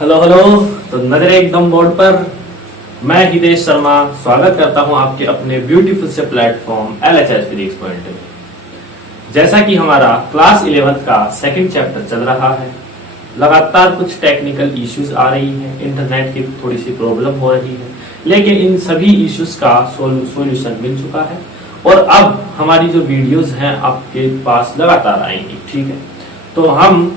Hello hello. तो नजर एकदम बोर्ड पर मैं हितेश शर्मा स्वागत करता हूं आपके अपने ब्यूटीफुल से प्लेटफॉर्म LHS फिजिक्स पॉइंट में। जैसा कि हमारा क्लास 11th का सेकंड चैप्टर चल रहा है, लगातार कुछ टेक्निकल इश्यूज आ रही हैं, इंटरनेट की थोड़ी सी प्रॉब्लम हो रही है, लेकिन इन सभी इश्यूज का सॉल्यूशन मिल चुका है और अब हमारी जो वीडियोस हैं आपके पास लगातार आएंगी। ठीक है, तो हम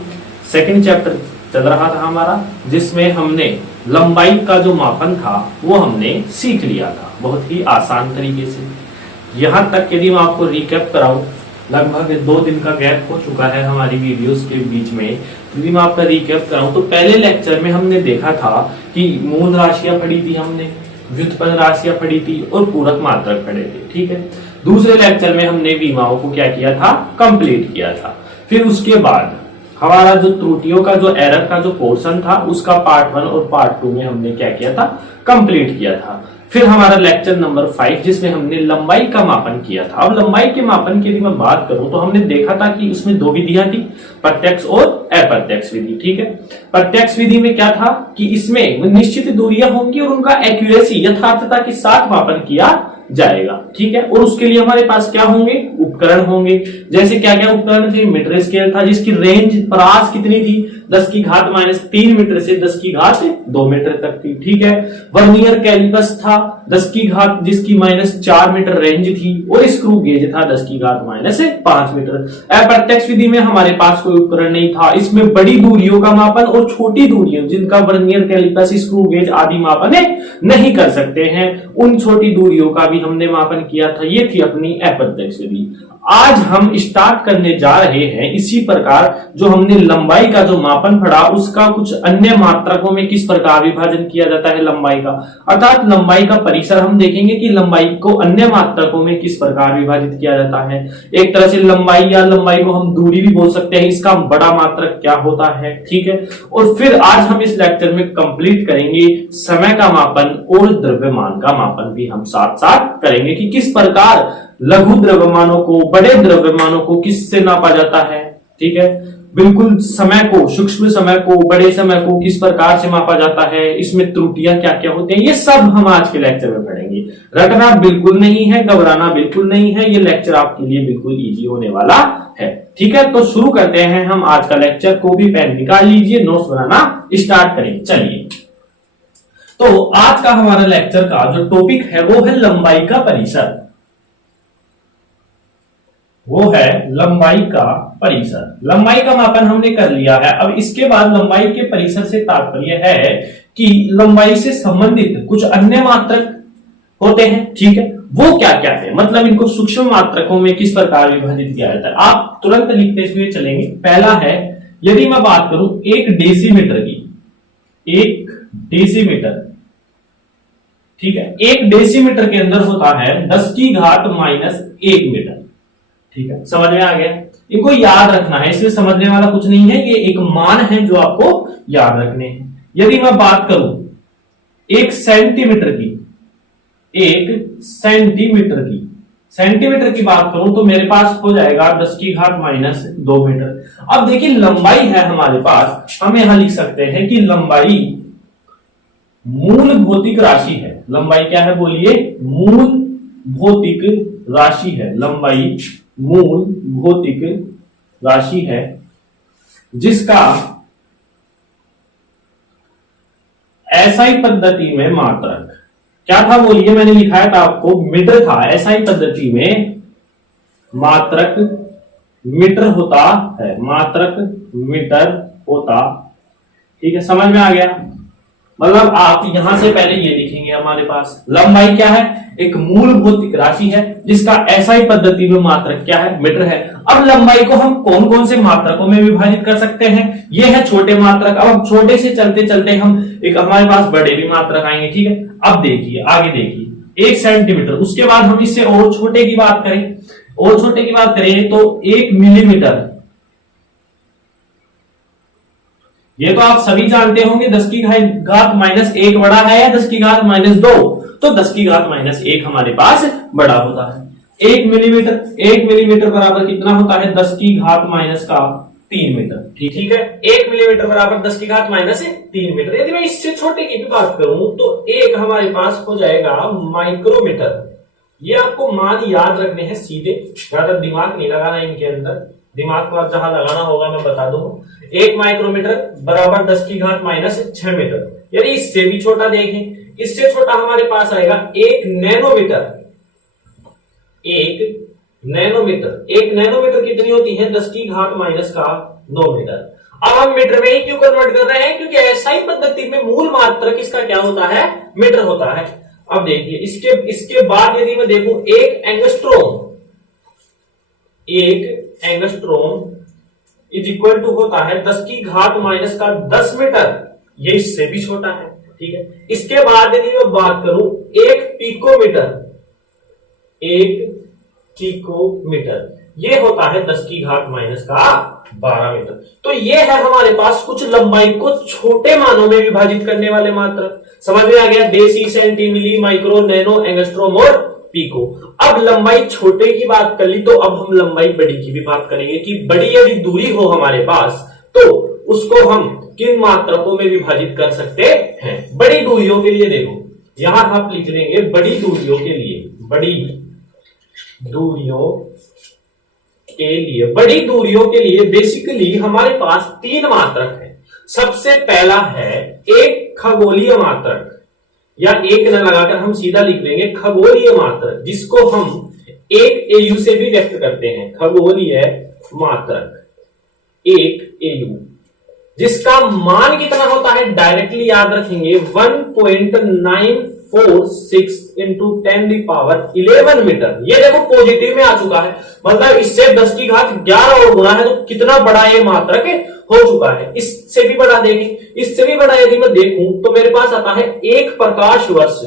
सेकंड चैप्टर चल रहा था हमारा, जिसमें हमने लंबाई का जो मापन था वो हमने सीख लिया था बहुत ही आसान तरीके से। यहां तक यदि मैं आपको रिकैप कराऊं, लगभग 2 दिन का गैप हो चुका है हमारी वीडियोस के बीच में। यदि मैं आपका रिकैप कराऊं तो पहले लेक्चर में हमने देखा था कि मूल राशियां पढ़ी थी हमने, व्युत्पन्न राशियां पढ़ी थी और पूरक मात्रक पढ़े थे। ठीक है, दूसरे लेक्चर में हमने विमाओं को क्या किया था, कंप्लीट किया था। फिर उसके बाद हमारा जो त्रुटियों का जो एरर का जो पोर्शन था उसका पार्ट 1 और पार्ट 2 में हमने क्या किया था, कंप्लीट किया था। फिर हमारा लेक्चर नंबर 5 जिसमें हमने लंबाई का मापन किया था। अब लंबाई के मापन की यदि मैं बात करूं तो हमने देखा था कि उसमें 2 विधियां थी, प्रत्यक्ष और अप्रत्यक्ष विधि। ठीक है, प्रत्यक्ष विधि में क्या था कि इसमें निश्चित दूरियां होंगी और उनका एक्यूरेसी यथार्थता के साथ मापन किया जाएगा। ठीक है, और उसके लिए हमारे पास क्या होंगे, उपकरण होंगे। जैसे क्या क्या उपकरण थे, मीटर स्केल था जिसकी रेंज परास कितनी थी, 10 की घात -3 मीटर से 10 की घात 2 मीटर तक थी। ठीक है, वर्नियर कैलिपर्स था 10 की घात जिसकी -4 मीटर रेंज थी और स्क्रू गेज था 10 की घात -5 मीटर। अप्रत्यक्ष विधि में हमारे पास कोई उपकरण नहीं था, इसमें बड़ी दूरियों का मापन और छोटी दूरियों जिनका वर्नियर कैलिपर्स, स्क्रू गेज आदि मापन नहीं कर सकते हैं, उन छोटी दूरियों का भी हमने मापन किया था। ये थी अपनी अप्रत्यक्ष विधि। आज हम स्टार्ट करने जा रहे हैं इसी प्रकार जो हमने लंबाई का जो मापन पढ़ा उसका कुछ अन्य मात्रकों में किस प्रकार विभाजन किया जाता है लंबाई का, अर्थात लंबाई का परिसर हम देखेंगे कि लंबाई को अन्य मात्रकों में किस प्रकार विभाजित किया जाता है। एक तरह से लंबाई या लंबाई को हम दूरी भी बोल सकते हैं, इसका बड़ा मात्रक क्या होता है। ठीक है, और फिर आज हम इस लेक्चर में कंप्लीट करेंगे समय का मापन और द्रव्यमान का मापन भी हम साथ साथ करेंगे कि किस प्रकार लघु द्रव्यमानों को, बड़े द्रव्यमानों को किससे नापा जाता है। ठीक है, बिल्कुल समय को, सूक्ष्म समय को, बड़े समय को किस प्रकार से मापा जाता है, इसमें त्रुटियां क्या क्या होती हैं, ये सब हम आज के लेक्चर में पढ़ेंगे। रटना बिल्कुल नहीं है, घबराना बिल्कुल नहीं है, ये लेक्चर आपके लिए बिल्कुल इजी होने वाला है। ठीक है, तो शुरू करते हैं हम आज का लेक्चर। कॉपी पेन निकाल लीजिए, नोट्स बनाना स्टार्ट करें। चलिए, तो आज का हमारा लेक्चर का जो टॉपिक है वो है लंबाई का परिसर, वो है लंबाई का परिसर। लंबाई का मापन हमने कर लिया है। अब इसके बाद लंबाई के परिसर से तात्पर्य है कि लंबाई से संबंधित कुछ अन्य मात्रक होते हैं। ठीक है, वो क्या क्या है, मतलब इनको सूक्ष्म मात्रकों में किस प्रकार विभाजित किया जाता है, आप तुरंत लिखते हुए चलेंगे। पहला है, यदि मैं बात करूं 1 डेसीमीटर की, 1 डेसीमीटर, ठीक है, 1 डेसीमीटर के अंदर होता है 10 की घात -1 मीटर। ठीक है, समझ में आ गया। इनको याद रखना है, इसमें समझने वाला कुछ नहीं है, ये एक मान है जो आपको याद रखने हैं। यदि मैं बात करूं 1 सेंटीमीटर की, 1 सेंटीमीटर की बात करूं तो मेरे पास हो जाएगा 10 की घात -2 मीटर। अब देखिए लंबाई है हमारे पास, हम यहां लिख सकते हैं कि लंबाई मूल भौतिक राशि है। लंबाई क्या है बोलिए, मूल भौतिक राशि है। लंबाई मूल भौतिक राशि है जिसका एसआई पद्धति में मात्रक क्या था बोलिए, मैंने लिखा था आपको मीटर था, एसआई पद्धति में मात्रक मीटर होता है, मात्रक मीटर होता। ठीक है, समझ में आ गया। मतलब आप यहां से पहले ये लिखेंगे, हमारे पास लंबाई क्या है, एक मूल भौतिक राशि है जिसका एसआई पद्धति में मात्रक क्या है, मीटर है। अब लंबाई को हम कौन कौन से मात्रकों में विभाजित कर सकते हैं, ये है छोटे मात्रक। अब हम छोटे से चलते चलते हम एक हमारे पास बड़े भी मात्रक आएंगे। ठीक है, अब देखिए, आगे देखिए, 1 सेंटीमीटर, उसके बाद हम इससे और छोटे की बात करें, और छोटे की बात करें तो 1 मिलीमीटर। ये तो आप सभी जानते होंगे 10 की घात -1 बड़ा है या 10 की घात -2, तो 10 की घात -1 हमारे पास बड़ा होता है। 1 मिलीमीटर बराबर कितना होता है, 10 की घात 3 मीटर। ठीक है, 1 मिलीमीटर बराबर 10 की घात माइनस 3 मीटर। यदि मैं इससे छोटे की भी बात करूं तो एक हमारे पास हो जाएगा माइक्रोमीटर। ये आपको मान याद रखने हैं सीधे, ज्यादा दिमाग नहीं लगाना इनके अंदर। दिमाग को आप जहां लगाना होगा मैं बता दूंगा। 1 माइक्रोमीटर बराबर 10 की घात माइनस 6 मीटर। यदि इससे भी छोटा देखें, इससे छोटा हमारे पास आएगा 1 नैनोमीटर। 1 नैनोमीटर कितनी होती है? 10 की घात माइनस का 9 मीटर। अब हम मीटर में ही क्यों कन्वर्ट कर रहे हैं? क्योंकि ऐसा पद्धति में मूल मात्रक इसका क्या होता है? मीटर होता है। अब देखिए इसके बाद यदि मैं देखूं, एक एंगस्ट्रोम इज इक्वल टू होता है 10 की घात माइनस का 10 मीटर। ये इससे भी छोटा है। ठीक है, इसके बाद यदि मैं बात करूं, एक पिकोमीटर ये होता है 10 की घात माइनस का 12 मीटर। तो ये है हमारे पास कुछ लंबाई को छोटे मानों में विभाजित करने वाले मात्रक। समझ में आ गया? डेसी, सेंटी, मिली, माइक्रो, नैनो, एंगस्ट्रोम और पिको। अब लंबाई छोटे की बात कर ली, तो अब हम लंबाई बड़ी की भी बात करेंगे कि बड़ी यदि दूरी हो हमारे पास तो उसको हम किन मात्रकों में विभाजित कर सकते हैं। बड़ी दूरियों के लिए देखो, यहां आप लिख लेंगे बड़ी दूरियों के लिए। बड़ी दूरियों के लिए बेसिकली हमारे पास 3 मात्रक है। सबसे पहला है एक खगोलीय मात्रक, या एक न लगाकर हम सीधा लिख देंगे खगोलीय मात्रक, जिसको हम 1 AU से भी व्यक्त करते हैं। खगोलीय मात्रक 1 AU, जिसका मान कितना होता है? डायरेक्टली याद रखेंगे 1.946 इंटू 10⁻11 मीटर। ये देखो पॉजिटिव में आ चुका है, मतलब इससे 10 की घात 11 और गुणा है, तो कितना बड़ा ये मात्रक हो चुका है। इससे भी बड़ा देखें, इससे भी बड़ा यदि मैं देखूं तो मेरे पास आता है 1 प्रकाश वर्ष।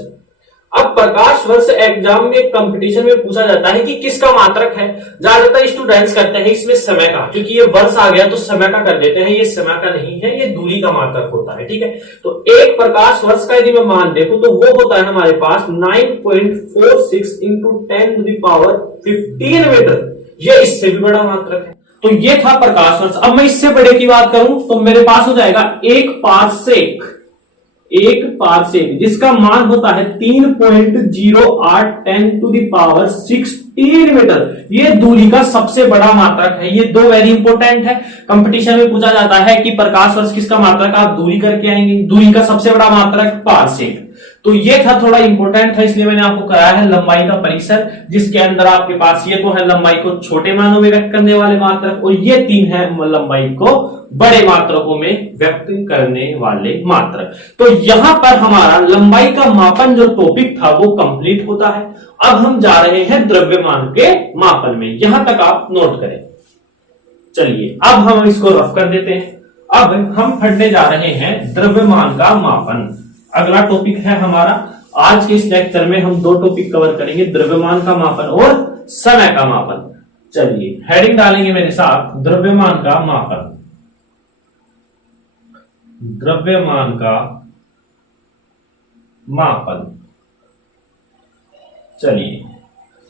अब प्रकाश वर्ष एग्जाम में कंपटीशन में पूछा जाता है कि किसका मात्रक है। ज्यादातर स्टूडेंट्स करते हैं इसमें समय का, क्योंकि ये वर्ष आ गया तो समय का कर देते हैं। ये समय का नहीं है, ये दूरी का मात्रक होता है। ठीक है, तो 1 प्रकाश वर्ष का यदि मैं मान देखूं तो वो होता है हमारे पास 9.46 इंटू 10⁻15 मीटर। ये इससे भी बड़ा मात्रक है। तो ये था प्रकाश वर्ष। अब मैं इससे बड़े की बात करूं तो मेरे पास हो जाएगा एक पारसेक, जिसका मान होता है 3.0810⁻16 मीटर। ये दूरी का सबसे बड़ा मात्रक है। ये 2 वेरी इंपॉर्टेंट है। कंपटीशन में पूछा जाता है कि प्रकाश वर्ष किसका मात्रक, आप दूरी करके आएंगे। दूरी का सबसे बड़ा मात्रक पारसेक। तो ये था, थोड़ा इंपॉर्टेंट था, इसलिए मैंने आपको कराया है लंबाई का परिसर, जिसके अंदर आपके पास ये तो है लंबाई को छोटे मानों में व्यक्त करने वाले मात्रक, और ये 3 है लंबाई को बड़े मात्रकों में व्यक्त करने वाले मात्रक। तो यहां पर हमारा लंबाई का मापन जो टॉपिक था वो कंप्लीट होता है। अब हम जा रहे हैं द्रव्यमान के मापन में। यहां तक आप नोट करें। चलिए अब हम इसको रफ कर देते हैं। अब हम पढ़ने जा रहे हैं द्रव्यमान का मापन। अगला टॉपिक है हमारा, आज के इस लेक्चर में हम 2 टॉपिक कवर करेंगे, द्रव्यमान का मापन और समय का मापन। चलिए हेडिंग डालेंगे मेरे साथ, द्रव्यमान का मापन। द्रव्यमान का मापन। चलिए,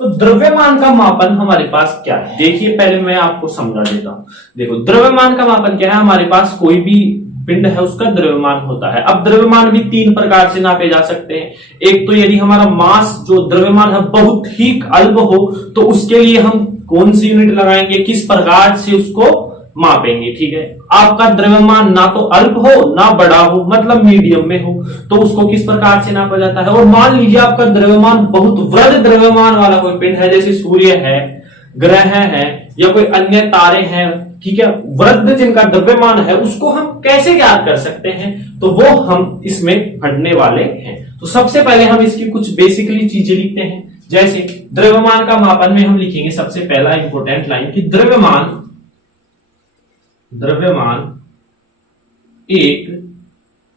तो द्रव्यमान का मापन हमारे पास क्या है? देखिए पहले मैं आपको समझा देता हूं। देखो द्रव्यमान का मापन क्या है, हमारे पास कोई भी पिंड है उसका द्रव्यमान होता है। अब द्रव्यमान भी 3 प्रकार से नापे जा सकते हैं। एक तो यदि हमारा मास जो द्रव्यमान है बहुत ही अल्प हो तो उसके लिए हम कौन सी यूनिट लगाएंगे, किस प्रकार से उसको मापेंगे। ठीक है, आपका द्रव्यमान ना तो अल्प हो ना बड़ा हो, मतलब मीडियम में हो, तो उसको किस प्रकार से नापा जाता है। और मान लीजिए आपका द्रव्यमान बहुत वृहद द्रव्यमान वाला कोई पिंड है, जैसे सूर्य है, ग्रह है, या कोई अन्य तारे हैं। ठीक है, वृहद जिनका द्रव्यमान है उसको हम कैसे ज्ञात कर सकते हैं, तो वो हम इसमें पढ़ने वाले हैं। तो सबसे पहले हम इसकी कुछ बेसिकली चीजें लिखते हैं। जैसे द्रव्यमान का मापन में हम लिखेंगे सबसे पहला इंपोर्टेंट लाइन कि द्रव्यमान एक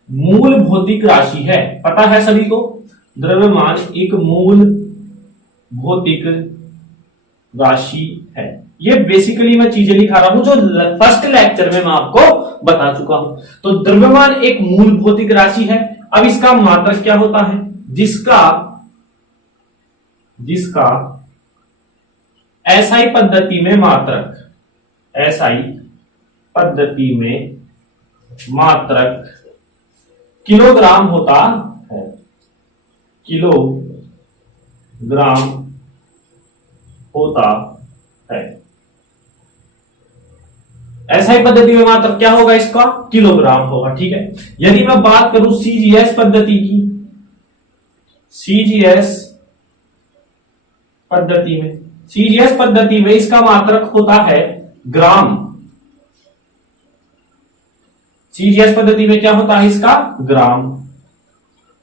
मूल भौतिक राशि है। पता है सभी को, द्रव्यमान एक मूल भौतिक राशि है। ये बेसिकली मैं चीजें लिखा रहा हूं जो फर्स्ट लेक्चर में मैं आपको बता चुका हूं। तो द्रव्यमान एक मूल भौतिक राशि है। अब इसका मात्रक क्या होता है, जिसका एसआई पद्धति में मात्रक, एसआई पद्धति में मात्रक किलोग्राम होता है, किलोग्राम होता है। एसआई पद्धति में मात्रक क्या होगा इसका? किलोग्राम होगा। ठीक है, यदि मैं बात करूं सीजीएस पद्धति की, सीजीएस पद्धति में इसका मात्रक होता है ग्राम। सीजीएस पद्धति में क्या होता है इसका? ग्राम।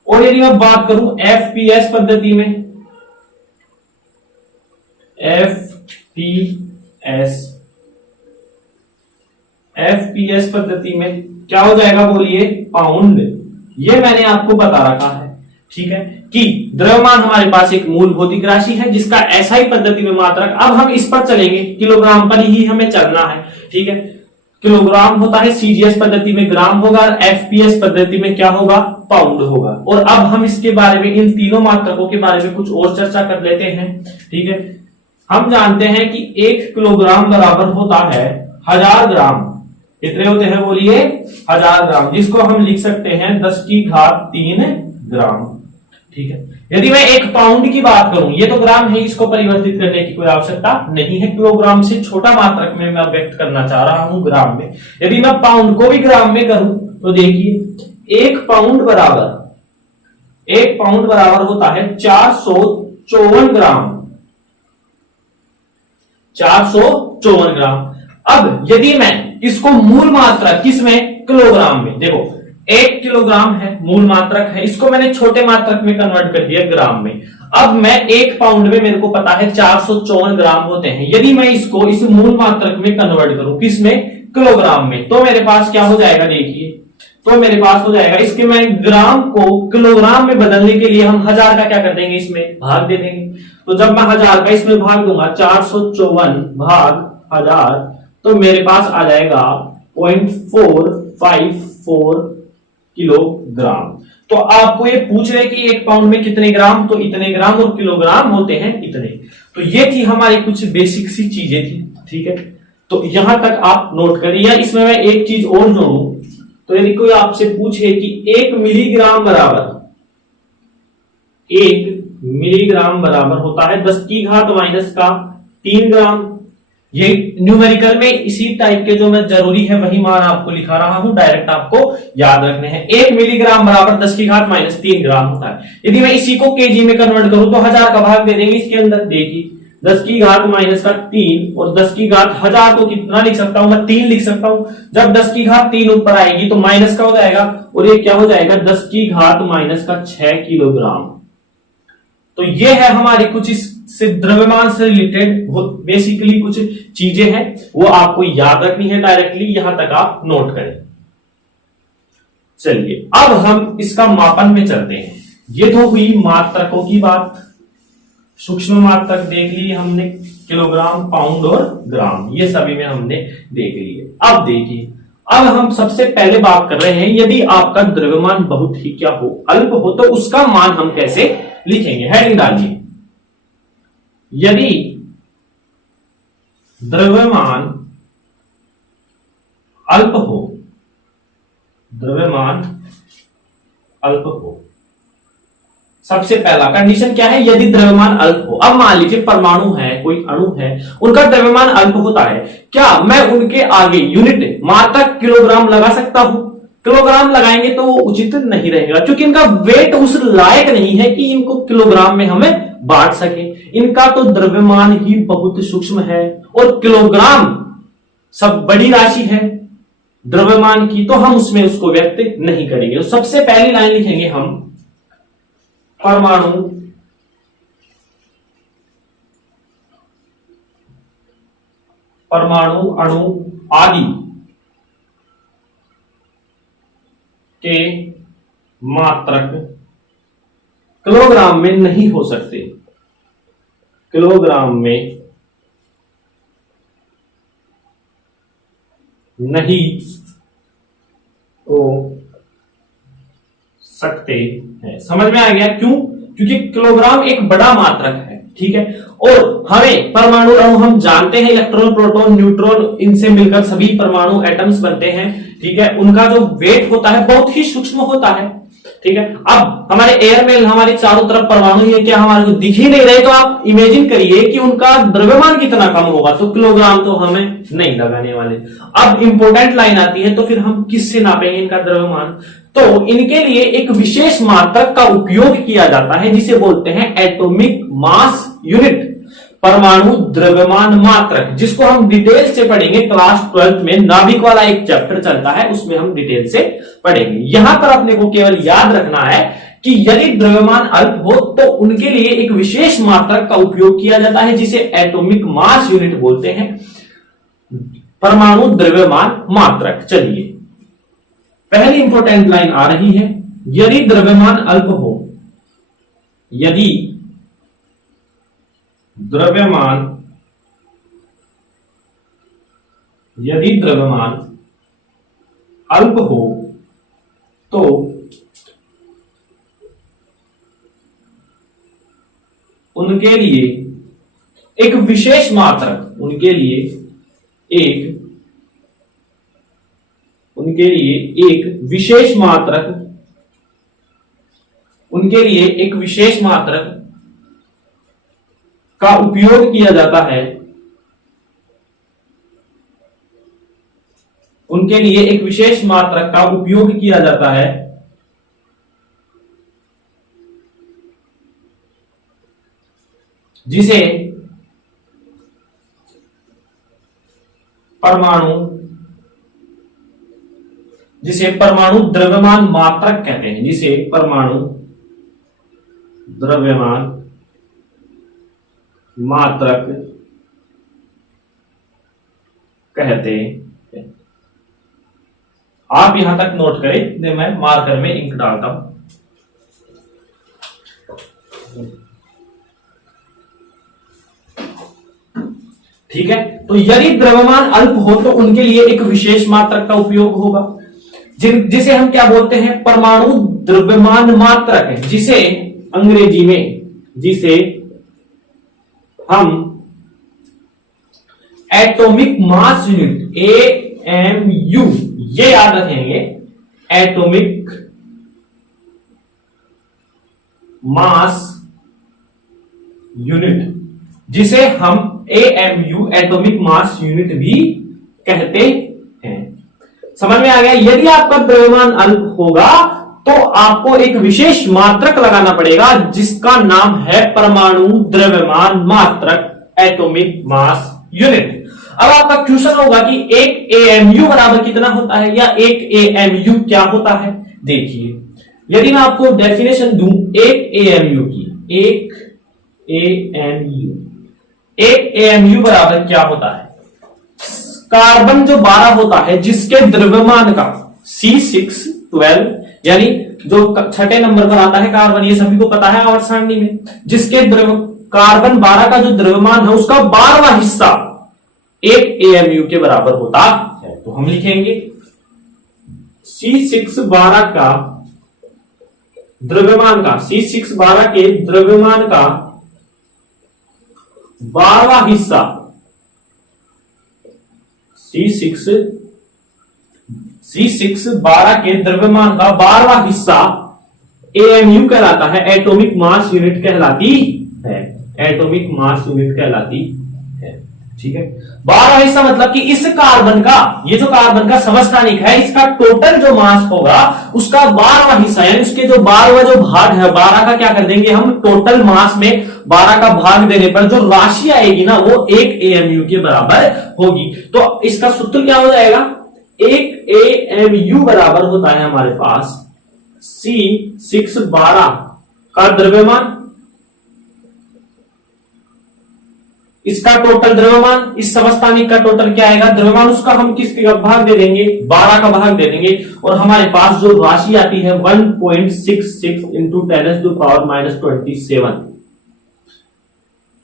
और यदि मैं बात करूं एफपीएस पद्धति में, एफपीएस पद्धति में क्या हो जाएगा बोलिए? पाउंड। ये मैंने आपको बता रखा है, ठीक है, कि द्रव्यमान हमारे पास एक मूल भौतिक राशि है जिसका एसआई पद्धति में मात्रक, अब हम इस पर चलेंगे, किलोग्राम पर ही हमें चलना है। ठीक है, किलोग्राम होता है, सीजीएस पद्धति में ग्राम होगा, एफपीएस पद्धति में क्या होगा? पाउंड होगा। और अब हम इसके बारे में, इन तीनों मात्रकों के बारे में कुछ और चर्चा कर लेते हैं। ठीक है, हम जानते हैं कि 1 किलोग्राम बराबर होता है 1000 ग्राम। कितने होते हैं बोलिए? 1000 ग्राम, जिसको हम लिख सकते हैं 10⁻³ ग्राम। ठीक है, यदि मैं 1 पाउंड की बात करूं, ये तो ग्राम है, इसको परिवर्तित करने की कोई आवश्यकता नहीं है, किलोग्राम से छोटा मात्रक में मैं व्यक्त करना चाह रहा हूं ग्राम में। यदि मैं पाउंड को भी ग्राम में करूं तो देखिए 1 पाउंड बराबर होता है 454 ग्राम। 454 ग्राम। अब यदि मैं इसको मूल मात्रा किसमें? किलोग्राम में। देखो 1 किलोग्राम है, मूल मात्रक है, इसको मैंने छोटे मात्रक में कन्वर्ट कर दिया ग्राम में। अब मैं 1 पाउंड में, मेरे को पता है 454 ग्राम होते हैं। यदि मैं इसको इस मूल मात्रक में कन्वर्ट करूं, किसमें? किलोग्राम में, तो मेरे पास क्या हो जाएगा? देखिए, तो मेरे पास हो जाएगा, इसके मैं ग्राम को किलोग्राम में बदलने के लिए हम 1000 का क्या कर देंगे? इसमें भाग दे देंगे। तो जब मैं 1000 का इसमें भाग दूंगा, 454 भाग 1000, तो मेरे पास आ जाएगा 0.454 किलोग्राम। तो आपको ये पूछ रहे कि 1 पाउंड में कितने ग्राम? तो इतने ग्राम, और किलोग्राम होते हैं इतने। तो ये थी हमारी कुछ बेसिक सी चीजें थी। ठीक है, तो यहां तक आप नोट करिए। या इसमें मैं एक चीज और जोड़ूं, तो यदि कोई आपसे पूछे कि 1 मिलीग्राम बराबर होता है 10⁻³ ग्राम। ये न्यूमेरिकल में इसी टाइप के जो मैं जरूरी है वही मान आपको लिखा रहा हूं, डायरेक्ट आपको याद रखने हैं। 1 मिलीग्राम बराबर 10⁻³ ग्राम होता है। यदि मैं इसी को केजी में कन्वर्ट करूं तो 1000 का भाग दे देंगे इसके अंदर। देखिए 10⁻³ और 10⁻1000 को कितना लिख सकता हूं मैं? 3 लिख सकता हूं। जब 10⁻³ ऊपर आएगी तो माइनस का हो जाएगा, और ये क्या हो जाएगा? 10⁻⁻6 किलोग्राम। तो ये है हमारी कुछ इससे द्रव्यमान से रिलेटेड बहुत बेसिकली कुछ चीजें हैं, वो आपको याद रखनी है डायरेक्टली, यहां तक आप नोट करें। चलिए अब हम इसका मापन में चलते हैं। ये तो हुई मात्रकों की बात, सूक्ष्म मात्रक देख लिए हमने, किलोग्राम, पाउंड और ग्राम, ये सभी में हमने देख लिए। अब देखिए, अब हम सबसे पहले बात कर रहे हैं, यदि आपका द्रव्यमान बहुत ही क्या हो? अल्प हो, तो उसका मान हम कैसे लिखेंगे? हेडिंग डालिए, यदि द्रव्यमान अल्प हो, सबसे पहला कंडीशन क्या है? यदि द्रव्यमान अल्प हो। अब मान लीजिए परमाणु है, कोई अणु है, उनका द्रव्यमान अल्प होता है, क्या मैं उनके आगे यूनिट मात्रक किलोग्राम लगा सकता हूं? किलोग्राम लगाएंगे तो वो उचित नहीं रहेगा, क्योंकि इनका वेट उस लायक नहीं है कि इनको किलोग्राम में हमें बांट सके। इनका तो द्रव्यमान ही बहुत सूक्ष्म है, और किलोग्राम सब बड़ी राशि है द्रव्यमान की, तो हम उसमें उसको व्यक्त नहीं करेंगे। तो सबसे पहली लाइन लिखेंगे हम, परमाणु अणु आदि के मात्रक किलोग्राम में नहीं हो सकते, किलोग्राम में नहीं हो सकते हैं। समझ में आ गया? क्यों? क्योंकि किलोग्राम एक बड़ा मात्रक है, ठीक है। और हमें परमाणु अणु हम जानते हैं इलेक्ट्रॉन प्रोटॉन न्यूट्रॉन इनसे मिलकर सभी परमाणु एटम्स बनते हैं, ठीक है। उनका जो वेट होता है बहुत ही सूक्ष्म होता है, ठीक है। अब हमारे एयर में हमारे चारों तरफ परमाणु ही है, क्या हमारे को दिख ही नहीं रहे, तो आप इमेजिन करिए कि उनका द्रव्यमान कितना कम होगा, तो किलोग्राम तो हमें नहीं लगाने वाले। अब इंपॉर्टेंट लाइन आती है, तो फिर हम किससे नापेंगे इनका द्रव्यमान? तो इनके लिए एक विशेष मात्रक का उपयोग किया जाता है जिसे बोलते हैं एटॉमिक मास यूनिट, परमाणु द्रव्यमान मात्रक, जिसको हम डिटेल से पढ़ेंगे क्लास 12th में। नाभिक वाला एक चैप्टर चलता है, उसमें हम डिटेल से पढ़ेंगे। यहां पर अपने को केवल याद रखना है कि यदि द्रव्यमान अल्प हो तो उनके लिए एक विशेष मात्रक का उपयोग किया जाता है जिसे एटॉमिक मास यूनिट बोलते हैं, परमाणु द्रव्यमान मात्रक। चलिए पहली इंपॉर्टेंट लाइन आ रही है, यदि द्रव्यमान अल्प हो, यदि द्रव्यमान अल्प हो तो उनके लिए एक विशेष मात्रक, उनके लिए एक विशेष मात्रक का उपयोग किया जाता है, उनके लिए एक विशेष मात्रक का उपयोग किया जाता है जिसे परमाणु द्रव्यमान मात्रक कहते हैं, जिसे परमाणु द्रव्यमान मात्रक कहते हैं। आप यहां तक नोट करें, मैं मार्कर में इंक डालता हूं। ठीक है, तो यदि द्रव्यमान अल्प हो तो उनके लिए एक विशेष मात्रक का उपयोग होगा जिसे हम क्या बोलते हैं? परमाणु द्रव्यमान मात्रक है, जिसे अंग्रेजी में हम एटॉमिक मास यूनिट AMU, ये याद रखेंगे, एटॉमिक मास यूनिट, जिसे हम AMU एटॉमिक मास यूनिट भी कहते हैं। समझ में आ गया? यदि आपका द्रव्यमान अल्प होगा तो आपको एक विशेष मात्रक लगाना पड़ेगा जिसका नाम है परमाणु द्रव्यमान मात्रक, एटॉमिक मास यूनिट। अब आपका क्वेश्चन होगा कि एक AMU बराबर कितना होता है, या एक AMU क्या होता है? देखिए, यदि मैं आपको डेफिनेशन दूं एक AMU की, एक AMU बराबर क्या होता है? कार्बन जो 12 होता है जिसके द्रव्यमान का C612, यानी जो छठे नंबर पर आता है कार्बन, ये सभी को पता है आवर्त सारणी में, जिसके कार्बन 12 का जो द्रव्यमान है उसका 12वां हिस्सा एक AMU के बराबर होता है। तो हम लिखेंगे C612 का द्रव्यमान का, C612 के द्रव्यमान का 12वां हिस्सा, C612 के द्रव्यमान का 12वां हिस्सा AMU कहलाता है, एटॉमिक मास यूनिट कहलाती है, एटॉमिक मास यूनिट कहलाती है। ठीक है, 12वां हिस्सा मतलब कि इस कार्बन का, ये जो कार्बन का समस्थानिक है, इसका टोटल जो मास होगा उसका 12वां हिस्सा, यानी उसके जो 12वां जो भाग है, 12 का क्या कर देंगे हम, टोटल मास में 12 का भाग देने पर जो राशि आएगी ना वो एक AMU के बराबर होगी। तो इसका सूत्र क्या हो जाएगा? एक AMU बराबर होता है हमारे पास C612 का द्रव्यमान, इसका टोटल द्रव्यमान, इस समस्थानिक का टोटल क्या आएगा द्रव्यमान, उसका हम किसके भाग दे देंगे, 12 का भाग दे देंगे, और हमारे पास जो राशि आती है 1.66 इंटू 10⁻⁻27,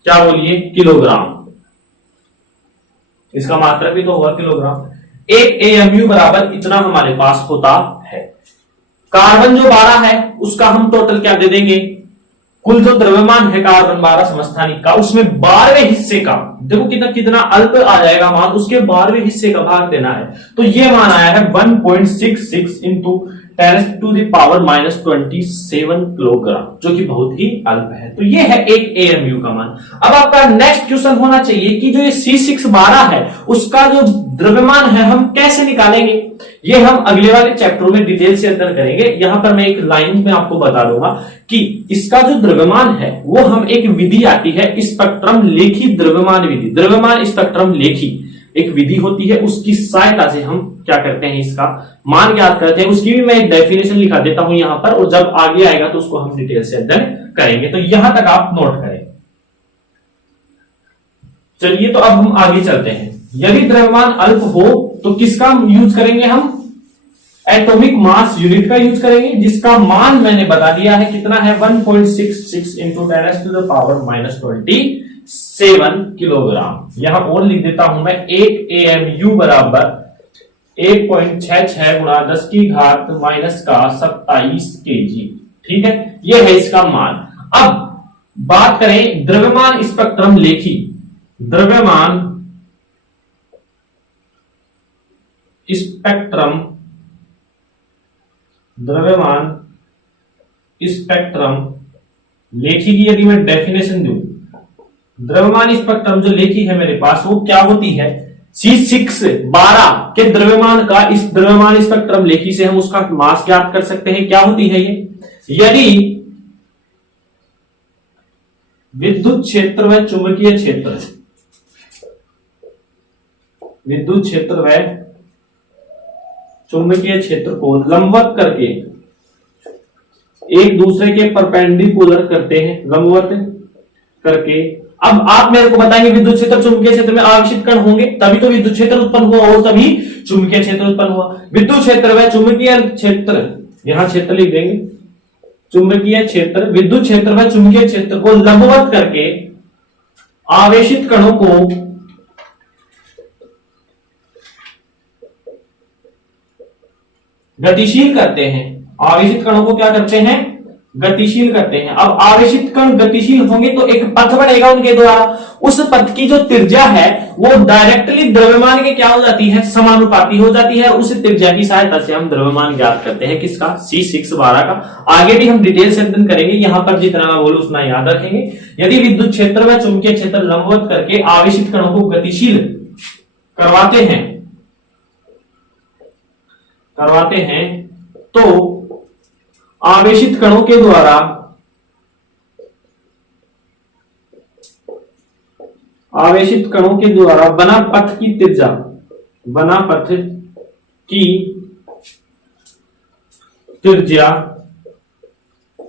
क्या बोलिए, किलोग्राम। इसका मात्रक भी तो होगा किलोग्राम। एक AMU बराबर इतना हमारे पास होता है। कार्बन जो 12 है उसका हम टोटल क्या दे देंगे, कुल जो द्रव्यमान है कार्बन 12 समस्थानिक का, उसमें 12वें हिस्से का, देखो कितना कितना अल्प आ जाएगा मान, उसके 12वें हिस्से का भाग देना है। तो ये मान आया है 1.66 इंटू 10⁻⁻27 किलोग्राम, जो कि बहुत ही अल्प है। तो ये है एक एएमयू का मान। अब आपका नेक्स्ट क्वेश्चन होना चाहिए कि जो ये C612 है उसका जो द्रव्यमान है हम कैसे निकालेंगे। ये हम अगले वाले चैप्टर में डिटेल से अध्ययन करेंगे। यहां पर मैं एक लाइन में आपको बता दूंगा कि इसका जो द्रव्यमान है वो हम एक विधि आती है, स्पेक्ट्रम लेखी द्रव्यमान विधि, द्रव्यमान स्पेक्ट्रम लेखी एक विधि होती है, उसकी सहायता से हम क्या करते हैं, इसका मान ज्ञात करते हैं। उसकी भी मैं एक डेफिनेशन लिखा देता हूं यहां पर, और जब आगे आएगा तो उसको हम डिटेल से अध्ययन करेंगे। तो यहां तक आप नोट करें। चलिए तो अब हम आगे चलते हैं। यदि द्रव्यमान अल्प हो तो किसका यूज करेंगे हम, एटॉमिक मास यूनिट का यूज करेंगे, जिसका मान मैंने बता दिया है कितना है 1.66 इंटू 10⁻⁻27 किलोग्राम। यहां और लिख देता हूं मैं, एक एएमयू बराबर 1.66 गुणा 10⁻⁻27 केजी। ठीक है, यह है इसका मान। अब बात करें द्रव्यमान स्पेक्ट्रम लेखी, द्रव्यमान स्पेक्ट्रम, द्रव्यमान स्पेक्ट्रम लेखी की यदि मैं डेफिनेशन दूं, द्रव्यमान स्पेक्ट्रम जो लेखी है मेरे पास वो क्या होती है, C612 के द्रव्यमान का, इस द्रव्यमान स्पेक्ट्रम लेखी से हम उसका मास ज्ञात कर सकते हैं। क्या होती है ये, यदि विद्युत क्षेत्र व चुंबकीय क्षेत्र, विद्युत क्षेत्र व चुंबकीय क्षेत्र को लंबवत करके एक दूसरे के परपेंडिकुलर करते हैं, लंबवत करके। अब आप मेरे को बताएंगे विद्युत क्षेत्र चुंबकीय क्षेत्र में आवेशित कण होंगे, तभी तो विद्युत क्षेत्र उत्पन्न हुआ और तभी चुंबकीय क्षेत्र उत्पन्न हुआ। विद्युत क्षेत्र व चुंबकीय क्षेत्र, यहां क्षेत्र लिख देंगे, चुंबकीय क्षेत्र, विद्युत क्षेत्र व चुंबकीय क्षेत्र को लंबवत करके आवेशित कणों को गतिशील करते हैं। आवेशित कणों को क्या करते हैं, गतिशील करते हैं। अब आवेशित कण गतिशील होंगे तो एक पथ बनेगा उनके द्वारा, उस पथ की जो त्रिज्या है वो डायरेक्टली द्रव्यमान के क्या हो जाती है, समानुपाती हो जाती है। उस त्रिज्या की सहायता से हम द्रव्यमान ज्ञात करते हैं, किसका, C612 का। आगे भी हम डिटेल से अध्ययन करेंगे, यहां पर जितना मैं बोलूं उतना याद रखेंगे। यदि विद्युत क्षेत्र व चुंबकीय क्षेत्र लंबवत करके आवेशित कणों को गतिशील करवाते हैं तो आवेशित कणों के द्वारा बना पथ की त्रिज्या, बना पथ की त्रिज्या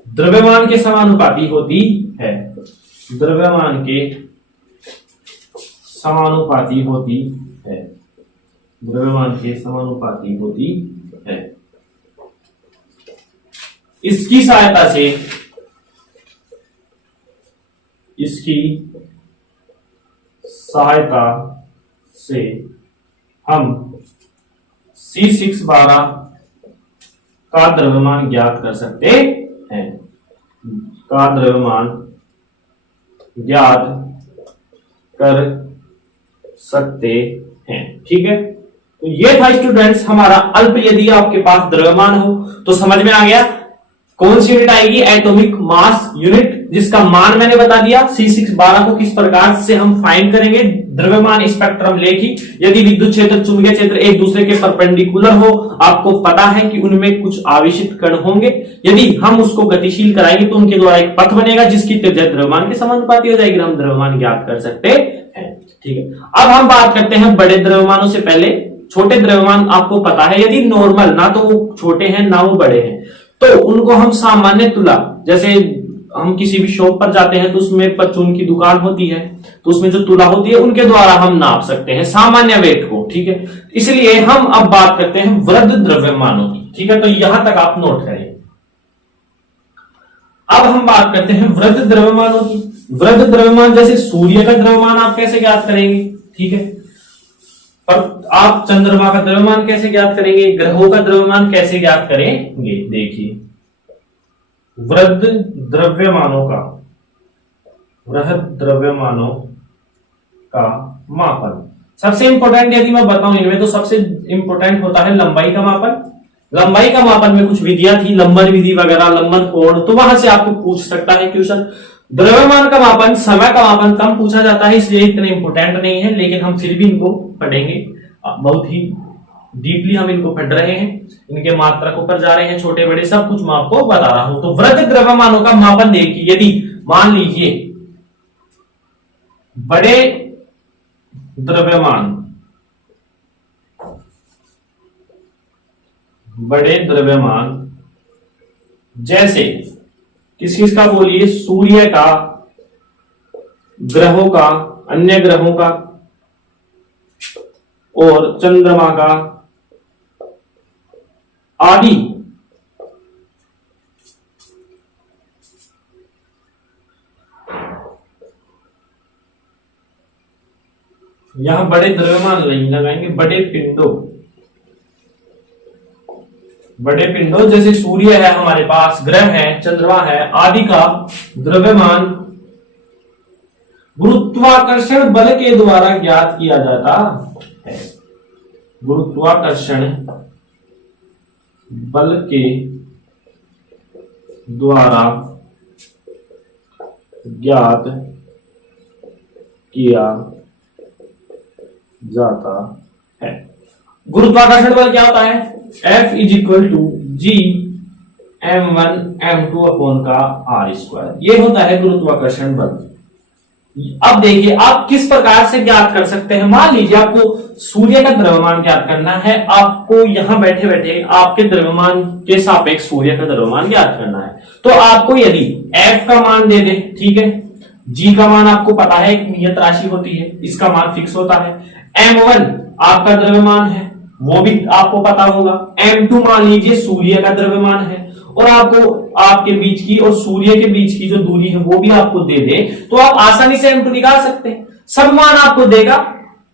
द्रव्यमान के समानुपाती होती है, द्रव्यमान के समानुपाती होती है, द्रव्यमान के समानुपाती होती है। इसकी सहायता से, हम C612 का द्रव्यमान ज्ञात कर सकते हैं, का द्रव्यमान ज्ञात कर सकते हैं। ठीक है, तो ये था स्टूडेंट्स हमारा अल्प यदि आपके पास द्रव्यमान हो तो समझ में आ गया कौन सी यूनिट आएगी, एटॉमिक मास यूनिट, जिसका मान मैंने बता दिया। C612 को किस प्रकार से हम फाइंड करेंगे, द्रव्यमान स्पेक्ट्रम लेखी। यदि विद्युत क्षेत्र चुंबकीय क्षेत्र एक दूसरे के परपेंडिकुलर हो, आपको पता है कि उनमें कुछ आवेशित कण होंगे, यदि हम उसको गतिशील कराएंगे तो उनके द्वारा एक पथ बनेगा जिसकी त्रिज्या द्रव्यमान के समानुपाती हो जाएगी, हम द्रव्यमान ज्ञात कर सकते हैं। ठीक है, अब हम बात करते हैं बड़े द्रव्यमानों से पहले छोटे द्रव्यमान। आपको पता है यदि नॉर्मल, ना तो वो छोटे हैं ना वो बड़े हैं, तो उनको हम सामान्य तुला, जैसे हम किसी भी शॉप पर जाते हैं तो उसमें परचून की दुकान होती है, तो उसमें जो तुला होती है उनके द्वारा हम नाप सकते हैं सामान्य वेट को। ठीक है, इसलिए हम अब बात करते हैं वृहद द्रव्यमानों की। ठीक है, तो यहां तक आप नोट करें। अब हम बात करते हैं वृहद द्रव्यमानों की। वृहद द्रव्यमान जैसे सूर्य का द्रव्यमान आप कैसे ज्ञात करेंगे, ठीक है, पर आप चंद्रमा का द्रव्यमान कैसे ज्ञात करेंगे, ग्रहों का द्रव्यमान कैसे ज्ञात करेंगे। देखिए वृहद द्रव्यमानों का मापन। सबसे इंपॉर्टेंट यदि मैं बताऊं इनमें तो सबसे इंपॉर्टेंट होता है लंबाई का मापन। लंबाई का मापन में कुछ विधियां थी, लंबन विधि वगैरह, लंबन कोण, तो वहां से आपको पूछ सकता है क्वेश्चन। द्रव्यमान का मापन, समय का मापन कम पूछा जाता है, इसलिए इतने इंपॉर्टेंट नहीं है, लेकिन हम फिर भी इनको पढ़ेंगे। बहुत ही डीपली हम इनको पढ़ रहे हैं, इनके मात्रकों पर जा रहे हैं, छोटे बड़े सब कुछ मैं आपको बता रहा हूं। तो वृहद द्रव्यमानों का मापन देखिए, यदि मान लीजिए बड़े द्रव्यमान जैसे किस किस का बोलिए, सूर्य का, ग्रहों का, अन्य ग्रहों का और चंद्रमा का आदि, यहां बड़े द्रव्यमान लगाएंगे, बड़े पिंडों जैसे सूर्य है हमारे पास, ग्रह है, चंद्रमा है आदि का द्रव्यमान गुरुत्वाकर्षण बल के द्वारा ज्ञात किया जाता है। गुरुत्वाकर्षण बल के द्वारा ज्ञात किया जाता है। गुरुत्वाकर्षण बल क्या होता है? F is equal to G m1 m2 upon का r स्क्वायर, ये होता है गुरुत्वाकर्षण बल। अब देखिए आप किस प्रकार से ज्ञात कर सकते हैं। मान लीजिए आपको सूर्य का द्रव्यमान ज्ञात करना है, आपको यहां बैठे बैठे आपके द्रव्यमान के सापेक्ष सूर्य का द्रव्यमान ज्ञात करना है, तो आपको यदि F का मान दे दे, ठीक है, G का मान आपको पता है एक नियत राशि होती है, इसका मान फिक्स होता है, M1 आपका द्रव्यमान है वो भी आपको पता होगा, M2 मान लीजिए सूर्य का द्रव्यमान है, और आपको आपके बीच की और सूर्य के बीच की जो दूरी है वो भी आपको दे दे, तो आप आसानी से M2 निकाल सकते हैं। सब मान आपको देगा,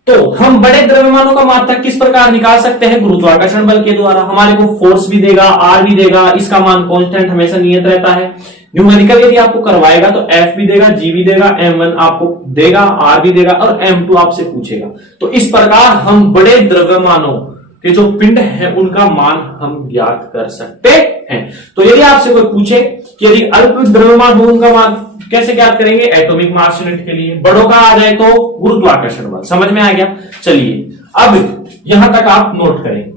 तो हम बड़े द्रव्यमानों का मात्रक किस प्रकार निकाल सकते हैं? गुरुत्वाकर्षण बल के द्वारा। हमारे को फोर्स भी देगा, आर भी देगा, इसका मान कांस्टेंट हमेशा नियत रहता है। न्यूमेरिकल यदि आपको करवाएगा तो F भी देगा, G भी देगा, M1 आपको देगा, R भी देगा और M2 आपसे पूछेगा। तो इस प्रकार हम बड़े द्रव्यमानों के जो पिंड है उनका मान हम ज्ञात कर सकते हैं। तो यदि आपसे कोई पूछे कि यदि अल्प द्रव्यमान हो उनका मान कैसे ज्ञात करेंगे? एटॉमिक मास यूनिट के लिए। बड़ों का आ जाए तो गुरुत्वाकर्षण बल। समझ में आ गया? चलिए अब यहां तक आप नोट करें।